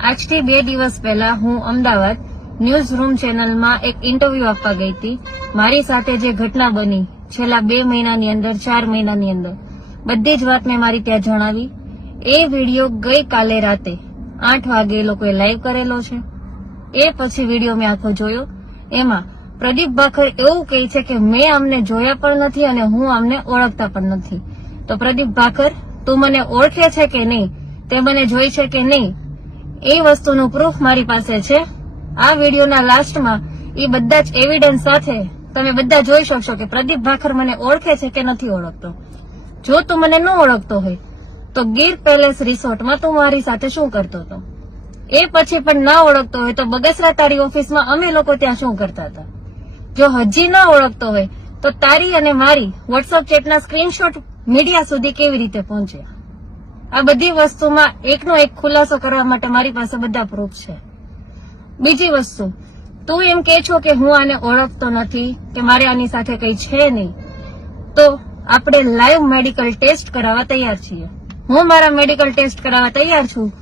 આજથી બે દિવસ પહેલા હું અમદાવાદ ન્યૂઝ રૂમ ચેનલમાં એક ઇન્ટરવ્યુ આપવા ગઈ હતી. મારી સાથે જે ઘટના બની, છેલ્લા બે મહિનાની અંદર, ચાર મહિનાની અંદર, બધી જ વાત મેં મારી ત્યાં જણાવી. એ વીડિયો ગઈકાલે રાતે આઠ વાગે એ લોકોએ લાઈવ કરેલો છે. એ પછી વીડિયો મેં આખો જોયો. એમાં પ્રદીપ ભાખર એવું કહે છે કે મેં અમને જોયા પણ નથી અને હું અમને ઓળખતા પણ નથી. તો પ્રદીપ ભાખર, તું મને ઓળખે છે કે નહીં? તે મને જોઈ છે કે નહીં? એ વસ્તુનું પ્રૂફ મારી પાસે છે. આ વિડીયોના લાસ્ટમાં એ બધા જ એવિડન્સ સાથે તમે બધા જોઈ શકશો કે પ્રદીપ ભાખર મને ઓળખે છે કે નથી ઓળખતો. જો તું મને ન ઓળખતો હોય, તો ગીર પેલેસ રિસોર્ટમાં તું મારી સાથે શું કરતો હતો? એ પછી પણ ના ઓળખતો હોય તો બગસરા તારી ઓફિસમાં અમે લોકો ત્યાં શું કરતા હતા? જો હજી ના ઓળખતો હોય, તો તારી અને મારી વોટ્સઅપ ચેટના સ્ક્રીનશોટ મીડિયા સુધી કેવી રીતે પહોંચે? આ બધી વસ્તુમાં એકનો એક ખુલાસો કરવા માટે મારી પાસે બધા પ્રૂફ છે. બીજી વસ્તુ, તું એમ કે છો કે હું આને ઓળખતો નથી, કે મારે આની સાથે કઈ છે નહીં, તો આપણે લાઈવ મેડિકલ ટેસ્ટ કરાવવા તૈયાર છીએ. હું મારા મેડિકલ ટેસ્ટ કરાવવા તૈયાર છું,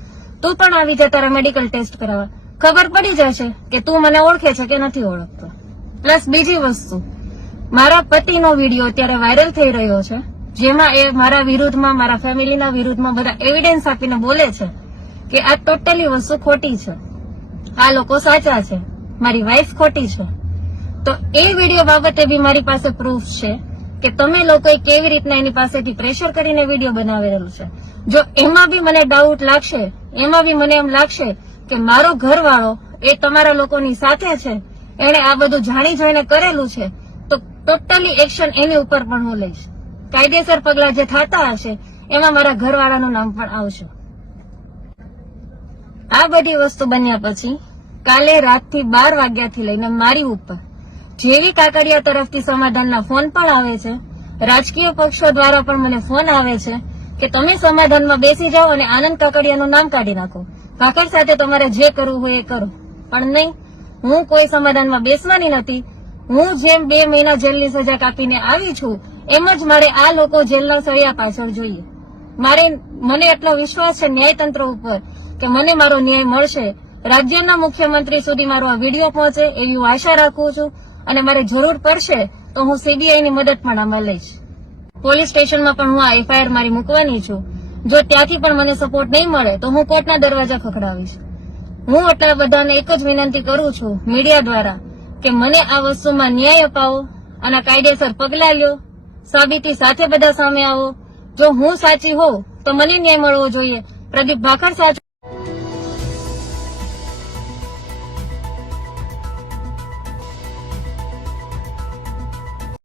તું પણ આવી જા તારા મેડિકલ ટેસ્ટ કરાવવા. ખબર પડી જશે કે તું મને ઓળખે છે કે નથી ઓળખતો. પ્લસ બીજી વસ્તુ, મારા પતિનો વીડિયો અત્યારે વાયરલ થઈ રહ્યો છે. જેમાં એ મારા વિરુદ્ધમાં, મારા ફેમિલીના વિરુદ્ધમાં બધા એવિડન્સ આપીને બોલે છે કે આ ટોટલી વસ્તુ ખોટી છે. આ લોકો સાચા છે. મારી વાઈફ ખોટી છે. તો એ વીડિયો બાબતે બી મારી પાસે પ્રૂફ છે કે તમે લોકોએ કેવી રીતના એની પાસેથી પ્રેશર કરીને વીડિયો બનાવેલો છે. જો એમાં બી મને ડાઉટ લાગશે, એમાં બી મને એમ લાગશે કે મારો ઘરવાળો એ તમારા લોકોની સાથે છે, એણે આ બધું જાણી જોઈને કરેલું છે, તો ટોટલી એક્શન એની ઉપર પણ હું લઈશ. કાયદેસર પગલા જે થતા હશે, એમાં મારા ઘરવાળાનું નામ પણ આવશે. આ બધી વસ્તુ બન્યા પછી, કાલે રાતથી બાર વાગ્યાથી લઈને મારી ઉપર, જેવી કાકડિયા તરફથી સમાધાનના ફોન પણ આવે છે, રાજકીય પક્ષો દ્વારા પણ મને ફોન આવે છે, કે તમે સમાધાનમાં બેસી જાઓ અને આનંદ કાકડિયાનું નામ કાઢી નાખો. કાકડ સાથે તમારે જે કરવું હોય એ કરો. પણ નહીં, હું કોઈ સમાધાનમાં બેસવાની નથી. હું જેમ બે મહિના જેલની સજા કાપીને આવી છું એમ જ મારે આ લોકો જેલના સળિયા પાછળ જોઈએ. મારે, મને એટલો વિશ્વાસ છે ન્યાયતંત્ર ઉપર કે મને મારો ન્યાય મળશે. રાજ્યના મુખ્યમંત્રી સુધી મારો આ વીડિયો પહોંચે એવી હું આશા રાખું છું અને મારે જરૂર પડશે તો હું સીબીઆઈની મદદ પણ આમાં લઈશ. પોલીસ સ્ટેશનમાં પણ હું આ એફઆઈઆર મારી મૂકવાની છું. જો ત્યાંથી પણ મને સપોર્ટ નહીં મળે તો હું કોર્ટના દરવાજા ખખડાવીશ. હું એટલા બધાને એક જ વિનંતી કરું છું મીડિયા દ્વારા કે મને આ વસ્તુમાં ન્યાય અપાવો અને કાયદેસર પગલા લ્યો સાબિતી સાથે બધા સામે આવો. જો હું સાચી હોઉં, તો મને ન્યાય મળવો જોઈએ. પ્રદીપ ભાખર સાચો